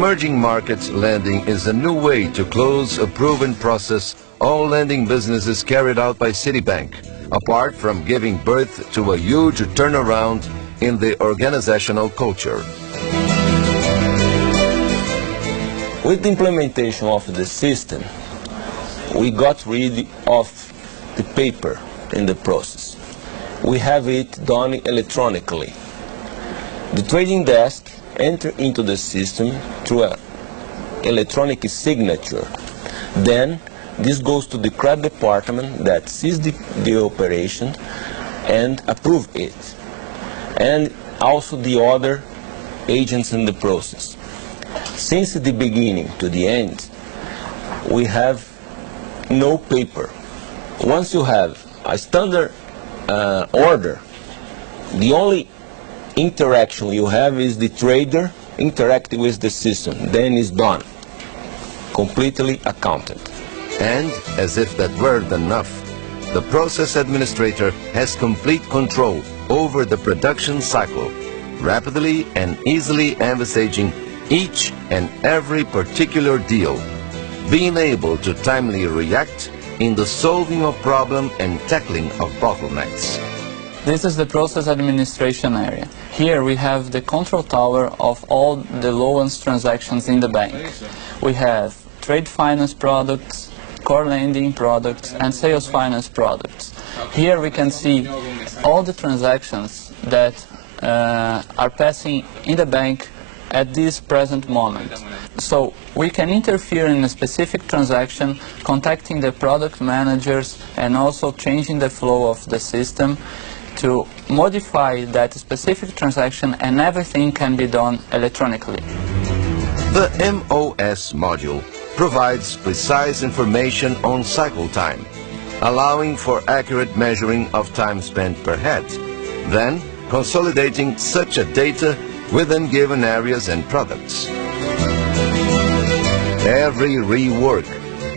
Emerging markets lending is a new way to close a proven process all lending businesses carried out by Citibank, apart from giving birth to a huge turnaround in the organizational culture. With the implementation of the system, we got rid of the paper in the process. We have it done electronically. The trading desk enters into the system through an electronic signature. Then this goes to the credit department that sees the operation and approve it, and also the other agents in the process. Since the beginning to the end, we have no paper. Once you have a standard order, the only interaction you have is the trader interacting with the system. Then it's done, completely accounted. And as if that weren't enough, the process administrator has complete control over the production cycle, rapidly and easily envisaging each and every particular deal, being able to timely react in the solving of problem and tackling of bottlenecks. This is the process administration area. Here we have the control tower of all the loans transactions in the bank. We have trade finance products, core lending products, and sales finance products. Here we can see all the transactions that are passing in the bank at this present moment. So we can interfere in a specific transaction, contacting the product managers and also changing the flow of the system to modify that specific transaction, and everything can be done electronically. The MOS module provides precise information on cycle time, allowing for accurate measuring of time spent per head, then consolidating such a data within given areas and products. Every rework,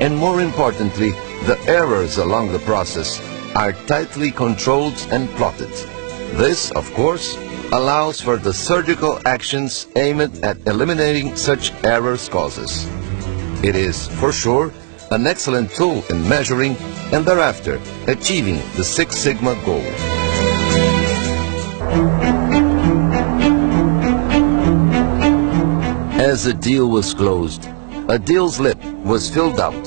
and more importantly, the errors along the process, are tightly controlled and plotted. This, of course, allows for the surgical actions aimed at eliminating such errors causes. It is, for sure, an excellent tool in measuring and thereafter achieving the Six Sigma goal. As a deal was closed, a deal slip was filled out,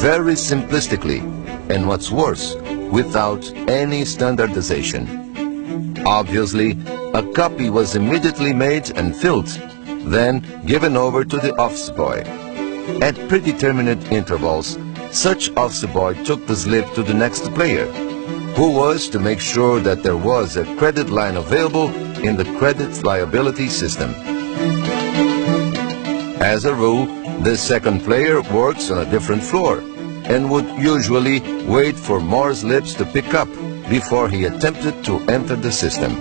very simplistically, and what's worse, without any standardization. Obviously, a copy was immediately made and filled, then given over to the office boy. At predetermined intervals, such office boy took the slip to the next player, who was to make sure that there was a credit line available in the credit liability system. As a rule, this second player works on a different floor and would usually wait for more slips to pick up before he attempted to enter the system.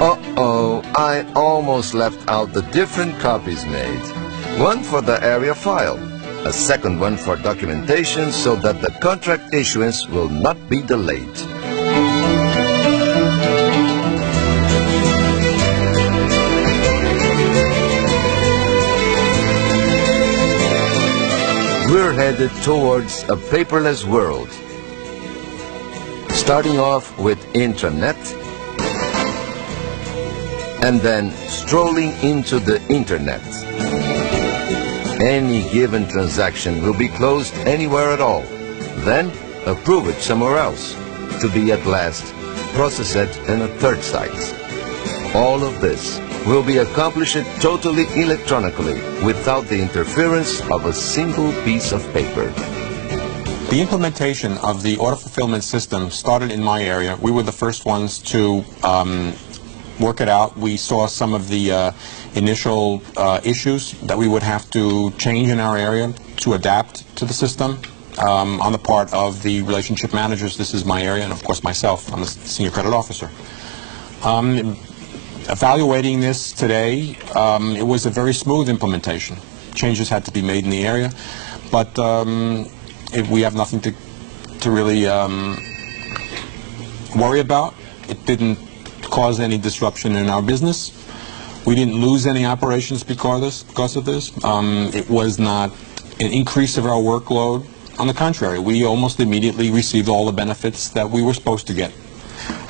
Uh-oh, I almost left out the different copies made. One for the area file, a second one for documentation so that the contract issuance will not be delayed. We're headed towards a paperless world, starting off with intranet and then strolling into the internet. Any given transaction will be closed anywhere at all, then approve it somewhere else, to be at last processed in a third site. All of this will be accomplished totally electronically, without the interference of a single piece of paper. The implementation of the order fulfillment system started in my area. We were the first ones to work it out. We saw some of the initial issues that we would have to change in our area to adapt to the system on the part of the relationship managers. This is my area, and of course myself. I'm the senior credit officer. Evaluating this today, it was a very smooth implementation. changes had to be made in the area, but we have nothing to really worry about. It didn't cause any disruption in our business. We didn't lose any operations because of this. It was not an increase of our workload. On the contrary, we almost immediately received all the benefits that we were supposed to get.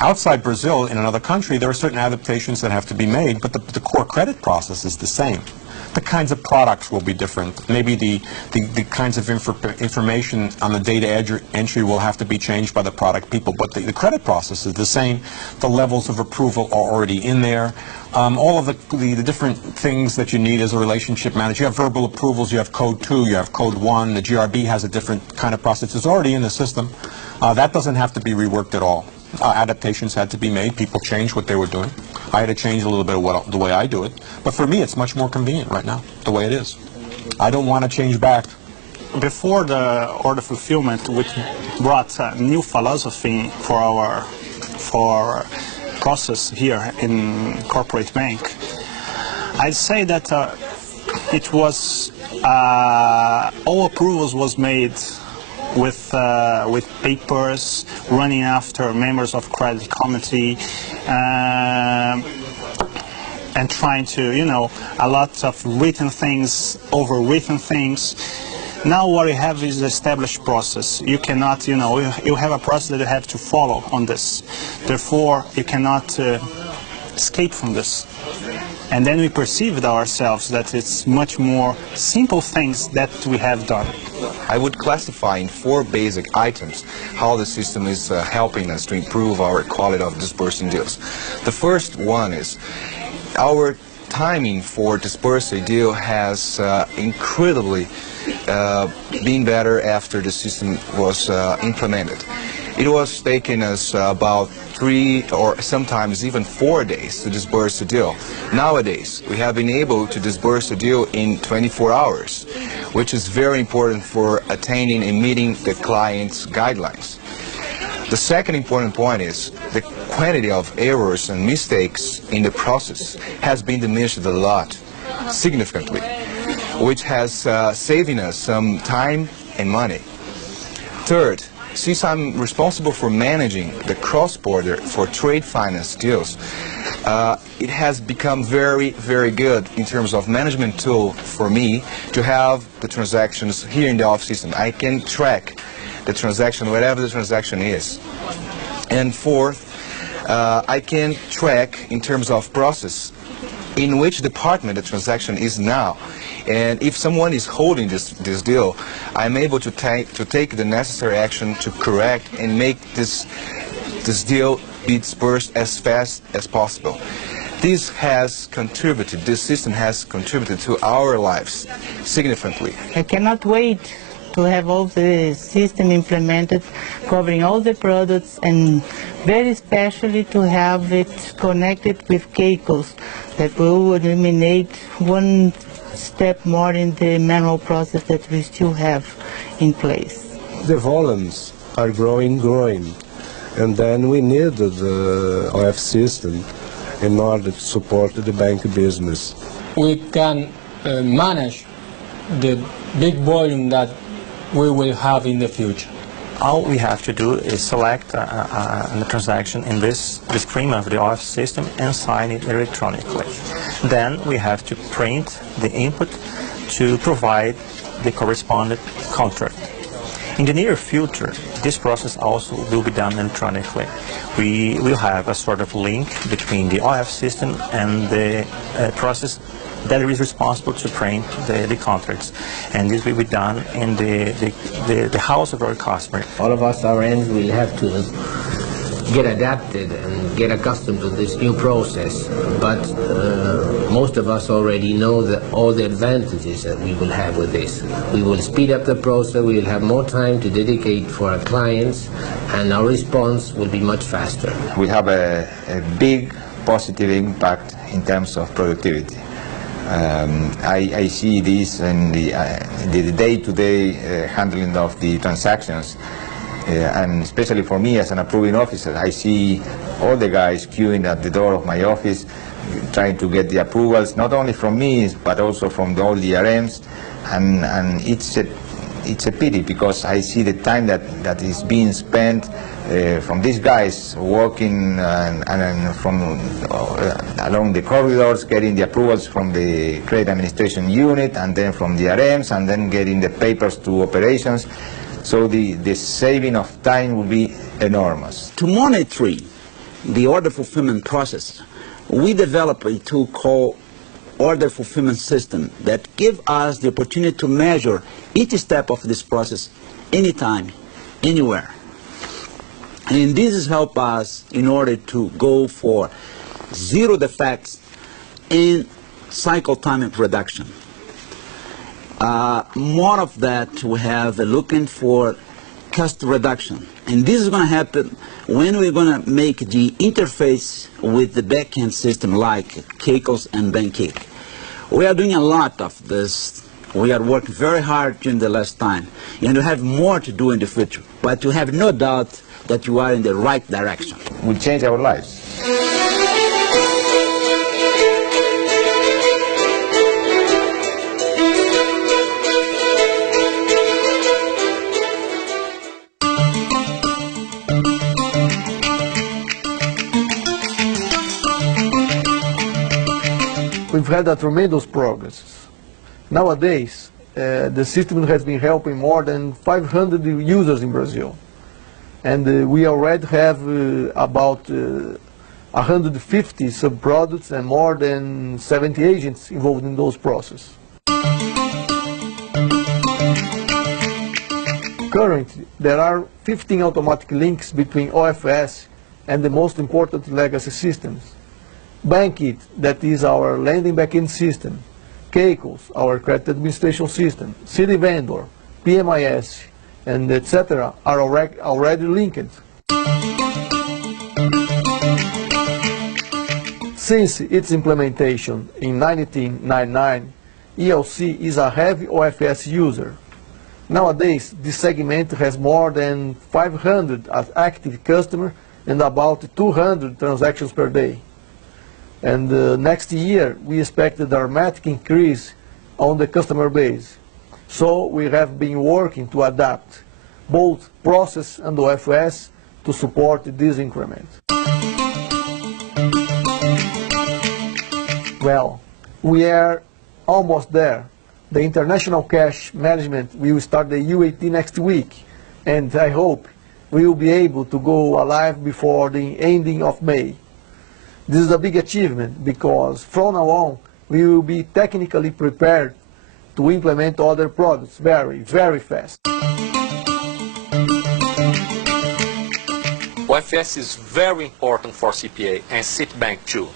Outside Brazil, in another country, there are certain adaptations that have to be made, but the core credit process is the same. The kinds of products will be different. Maybe the kinds of information on the data entry will have to be changed by the product people, but the credit process is the same. The levels of approval are already in there. All of the different things that you need as a relationship manager. You have verbal approvals, you have code 2, you have code 1. The GRB has a different kind of process. It's already in the system. That doesn't have to be reworked at all. Adaptations had to be made. People changed what they were doing. I had to change a little bit of the way I do it. But for me, it's much more convenient right now, the way it is. I don't want to change back. Before the order fulfillment, which brought a new philosophy for our process here in corporate bank, I'd say that it was all approvals was made with papers, running after members of credit committee, and trying to, a lot of written things, overwritten things. Now what we have is an established process. You cannot, you have a process that you have to follow on this. Therefore, you cannot escape from this. And then we perceived ourselves that it's much more simple things that we have done. I would classify in 4 basic items how the system is helping us to improve our quality of disbursing deals. The first one is our timing for disbursing a deal has incredibly been better after the system was implemented. It was taking us about 3 or sometimes even 4 days to disburse a deal. Nowadays, we have been able to disburse a deal in 24 hours, which is very important for attaining and meeting the client's guidelines. The second important point is the quantity of errors and mistakes in the process has been diminished a lot, significantly, which has saving us some time and money. Third, since I'm responsible for managing the cross-border for trade finance deals, it has become very, very good in terms of management tool for me to have the transactions here in the OFS system. I can track the transaction, whatever the transaction is. And fourth, I can track in terms of process in which department the transaction is now. And if someone is holding this deal, I'm able to take the necessary action to correct and make this deal be dispersed as fast as possible. This system has contributed to our lives significantly. I cannot wait to have all the system implemented, covering all the products, and very especially to have it connected with Keiko's, that will eliminate one step more in the manual process that we still have in place. The volumes are growing, and then we need the OFS system in order to support the bank business. We can manage the big volume that we will have in the future. All we have to do is select a transaction in this screen of the OFS system and sign it electronically. Then we have to print the input to provide the corresponding contract. In the near future, this process also will be done electronically. We will have a sort of link between the OFS system and the process that is responsible to print the contracts, and this will be done in the house of our customer. All of us, our ends, will have to get adapted and get accustomed to this new process, but most of us already know all the advantages that we will have with this. We will speed up the process, we will have more time to dedicate for our clients, and our response will be much faster. We have a big positive impact in terms of productivity. I see this in the day-to-day handling of the transactions, and especially for me as an approving officer, I see all the guys queuing at the door of my office trying to get the approvals, not only from me, but also from all the RMs, and it's a pity because I see the time that is being spent from these guys working and from along the corridors, getting the approvals from the credit administration unit, and then from the RMs, and then getting the papers to operations. So the saving of time will be enormous. To monitor the order fulfillment process, we developed a tool called order fulfillment system that gives us the opportunity to measure each step of this process anytime, anywhere. And this has helped us in order to go for zero defects in cycle time reduction. More of that, we have looking for cost reduction. And this is going to happen when we're going to make the interface with the back-end system like Keikos and BankID. We are doing a lot of this. We are working very hard during the last time. And we have more to do in the future. But you have no doubt that you are in the right direction. Will change our lives. We've had a tremendous progress. Nowadays, the system has been helping more than 500 users in Brazil. And we already have about 150 sub-products and more than 70 agents involved in those processes. Currently, there are 15 automatic links between OFS and the most important legacy systems. BankID, that is our lending backend system, Keikos, our credit administration system, Citi Vendor, PMIS, and etc. are already linked. Since its implementation in 1999, ELC is a heavy OFS user. Nowadays, this segment has more than 500 active customers and about 200 transactions per day. And next year, we expect a dramatic increase on the customer base. So we have been working to adapt both process and OFS to support this increment. Well, we are almost there. The International Cash Management will start the UAT next week, and I hope we will be able to go live before the ending of May. This is a big achievement because from now on, we will be technically prepared to implement other products very, very fast. OFS is very important for CPA and Citibank too.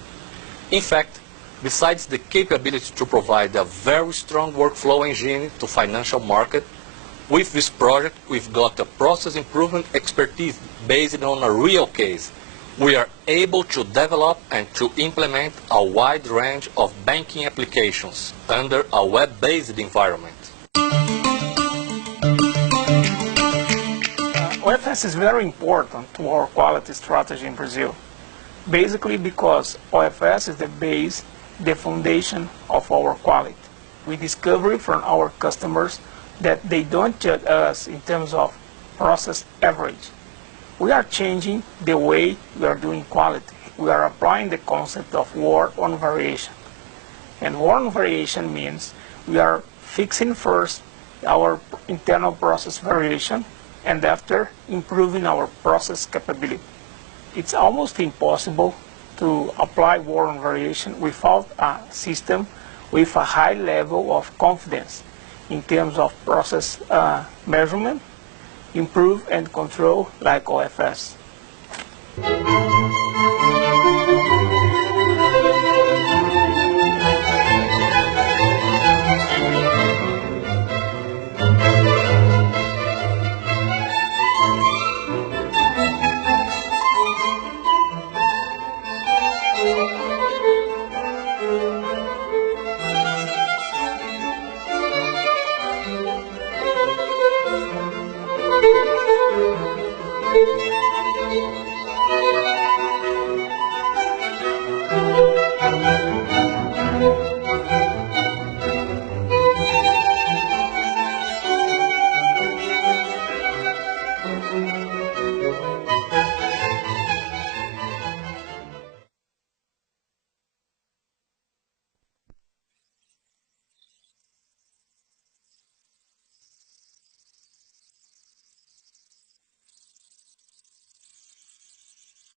In fact, besides the capability to provide a very strong workflow engine to financial market, with this project we've got a process improvement expertise based on a real case. We are able to develop and to implement a wide range of banking applications under a web-based environment. OFS is very important to our quality strategy in Brazil, basically because OFS is the base, the foundation of our quality. We discover from our customers that they don't judge us in terms of process average. We are changing the way we are doing quality. We are applying the concept of war on variation. And war on variation means we are fixing first our internal process variation and after improving our process capability. It's almost impossible to apply war on variation without a system with a high level of confidence in terms of process measurement, improve and control like OFS.